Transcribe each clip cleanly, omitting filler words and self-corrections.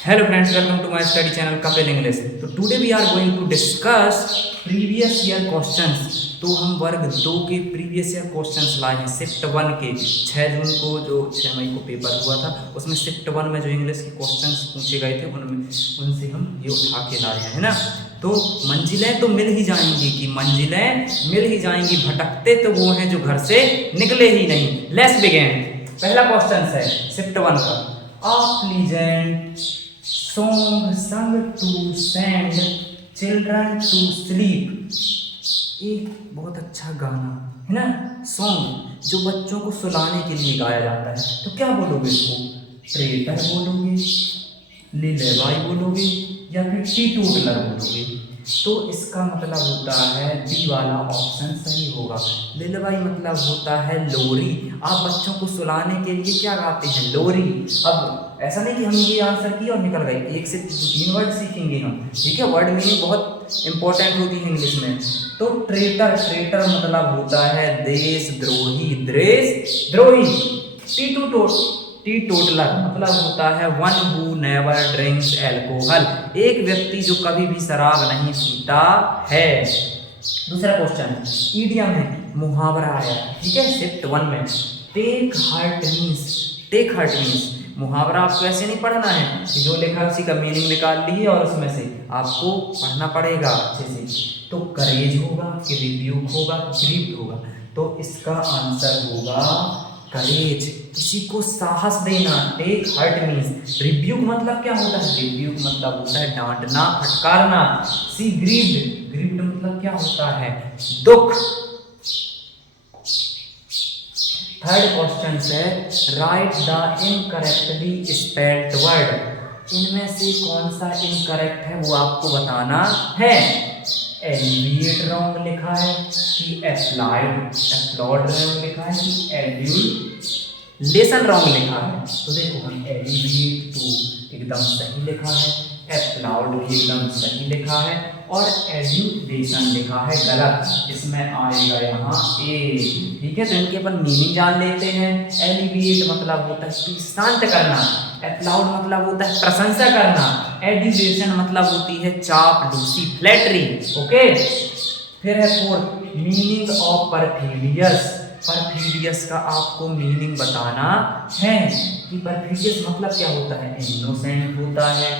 Hello friends, welcome to my study channel Kapil English. तो today we are going to discuss previous year questions. तो हम वर्ग 2 के previous year questions लाए हैं शिफ्ट 1 के 6 जून को जो 6 मई को पेपर हुआ था उसमें शिफ्ट 1 में जो इंग्लिश के क्वेश्चंस पूछे गए थे उनमें उनसे हम ये उठा के लाए हैं, है ना। तो मंजिलें तो मिल ही जाएंगी कि मंजिलें मिल ही जाएंगी, भटकते तो वो हैं जो घर से निकले ही नहीं। Let's begin. पहला क्वेश्चन है शिफ्ट 1 का। A pleasant song sung to send children to sleep। एक बहुत अच्छा गाना है ना, सॉन्ग जो बच्चों को सुलाने के लिए गाया जाता है। तो क्या बोलोगे इसको? ट्रेटर बोलोगे, लिलेबाई बोलोगे या फिर टीटूटलर बोलोगे? तो इसका मतलब होता है बी वाला ऑप्शन सही होगा। लिलबाई मतलब होता है लोरी। आप बच्चों को सुलाने के लिए क्या गाते हैं? लोरी। अब ऐसा नहीं कि हम ये आंसर किया और निकल गए, एक से 3 वर्ड सीखेंगे हम, ठीक है। वर्ड मीनिंग बहुत इंपॉर्टेंट होती है इंग्लिश में। तो ट्रेटर, ट्रेटर मतलब होता है देशद्रोही, देशद्रोही। टीटोटलर मतलब होता है one who never drinks alcohol, एक व्यक्ति जो कभी भी शराब नहीं पीता है। दूसरा क्वेश्चन ईडियम है, मुहावरा आया, ठीक है शिफ्ट 1 में। टेक हार्ट मीन्स मुहावरा आपको ऐसे नहीं पढ़ना है कि जो लिखा है उसी का मीनिंग निकाल लिए और उसमें से आपको पढ़ना पड़ेगा अच्छे से। तो करेज होगा कि रिब्यूक होगा, ग्रीव्ड होगा? तो इसका आंसर होगा करेज, किसी को साहस देना। टेक हर्ट मीन्स, रिब्यूक मतलब क्या होता है? रिब्यूक मतलब होता है डांटना, फटकारना। सी ग्रीव्ड मतलब क्या होता है? दुख। थर्ड क्वेश्चन है right the incorrectly spelled word. इनमें से कौन सा इनकरेक्ट है वो आपको बताना है। एलिविएट रॉन्ग लिखा है कि एप्लॉड रॉन्ग लिखा है कि एड्यूलेशन रॉन्ग लिखा है? तो देखो हम एलिविएट तो एकदम सही लिखा है, एप्लॉड भी एकदम सही लिखा है और एड्यूलेशन लिखा है गलत। इसमें आएगा यहाँ ए, ठीक है। तो इनके अपन मीनिंग जान लेते हैं। एलिविएट मतलब होता है कि शांत करना, एप्लॉड मतलब होता है प्रशंसा करना, एड्यूलेशन मतलब होती है चापलूसी, फ्लैटरी, ओके। फिर है fourth meaning of perfidious. Perfidious का आपको मीनिंग बताना है कि परफिडियस मतलब क्या होता है? इनोसेंट होता है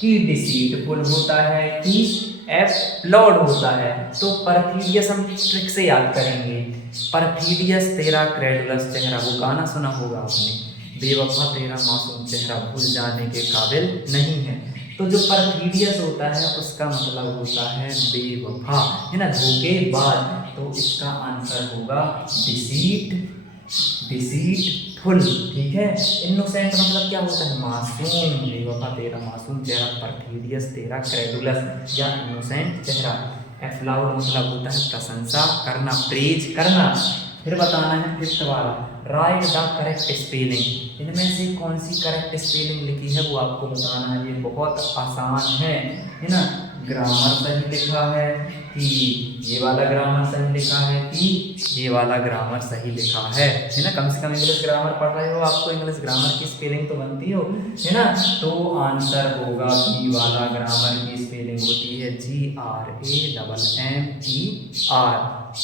कि डिसीटफुल होता है कि एप्लॉड होता है? तो परफिडियस हम ट्रिक से याद करेंगे। परफिडियस तेरा क्रेडुलस चेहरा, वो गाना सुना होगा आपने, बेवफा तेरा मासूम चेहरा भूल जाने के काबिल नहीं है। तो जो परफिडियस होता है उसका मतलब होता है बेवफा, है ना, धोखेबाज। तो इसका आंसर होगा डिसीटफुल, ठीक है। इनोसेंट मतलब क्या होता है? मासूम, बेवफा तेरा मासूम चेहरा, परफिडियस तेरा क्रेडुलस या इनोसेंट चेहरा। एफ्लाउड मतलब होता है प्रशंसा करना, प्रेज करना। फिर बताना है फिफ्थ वाला, राइट द करेक्ट स्पेलिंग। इनमें से कौन सी करेक्ट स्पेलिंग लिखी है वो आपको बताना है। ये बहुत आसान है ना। ग्रामर सही लिखा है कि ये वाला ग्रामर सही लिखा है कि ये वाला ग्रामर सही लिखा है ना। कम से कम इंग्लिश ग्रामर पढ़ रहे हो, आपको इंग्लिश ग्रामर की स्पेलिंग तो बनती हो, है ना। तो आंसर होगा बी वाला ग्रामर की स्पेलिंग होती है GRAMMER।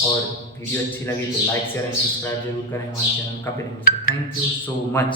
और वीडियो अच्छी लगी तो लाइक शेयर एंड सब्सक्राइब जरूर करें हमारे channel Kapil English. Thank you so much.